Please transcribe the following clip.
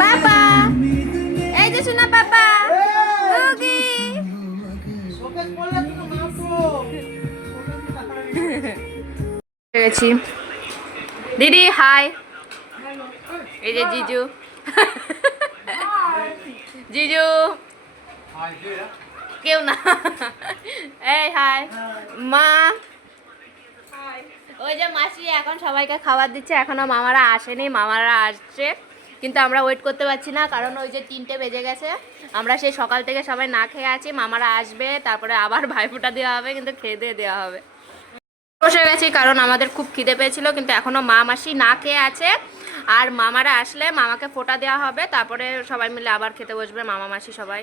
পাপা, এই যে শোনা পাপা, গুগি। গেছি দিদি, হাই। এই যে জিজু, জিজু কেউ না। এই হাই মা। ওই যে মাসি এখন সবাইকে খাবার দিচ্ছে, এখনো মামারা আসেনি, মামারা আসছে কিন্তু আমরা ওয়েট করতে পারছি না, কারণ ওই যে 3টে বেজে গেছে। আমরা সেই সকাল থেকে সবাই না খেয়ে আছি, মামারা আসবে তারপরে আবার ভাইফোঁটা দেওয়া হবে, কিন্তু খেয়ে দিয়ে দেওয়া হবে। বসে গেছি কারণ আমাদের খুব খিদে পেয়েছিল, কিন্তু এখনো মা মাসি না খেয়ে আছে। আর মামারা আসলে মামাকে ফোঁটা দেওয়া হবে, তারপরে সবাই মিলে আবার খেতে বসবে মামা মাসি সবাই।